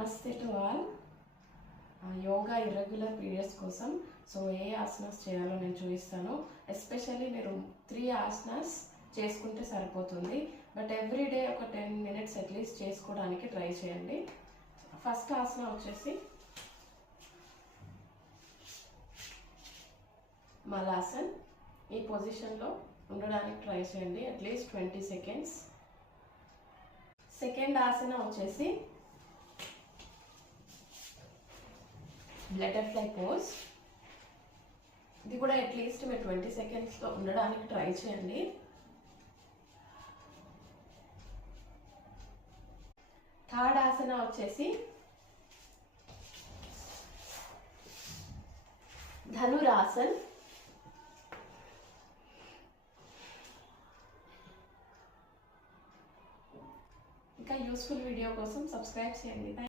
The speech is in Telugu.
నమస్తే to all. Yoga irregular periods కోసం ఏ ఆసనాస్ చేయాలో నేను చూపిస్తాను. ఎస్పెషల్లీ మీరు 3 ఆసనాస్ చేసుకుంటే సరిపోతుంది. బట్ ఎవ్రీడే ఒక 10 minutes అట్లీస్ట్ చేసుకోవడానికి ట్రై చేయండి. ఫస్ట్ ఆసన వచ్చేసి మలాసన్. ఈ పొజిషన్లో ఉండడానికి ట్రై చేయండి అట్లీస్ట్ 20 seconds. సెకండ్ ఆసన వచ్చేసి బటర్ఫ్లై పోజ్. ఇది కూడా అట్లీస్ట్ మీరు 20 secondsలో ఉండడానికి ట్రై చేయండి. థర్డ్ ఆసన వచ్చేసి ధనురాసన్. ఇంకా యూస్ఫుల్ వీడియో కోసం సబ్స్క్రైబ్ చేయండి.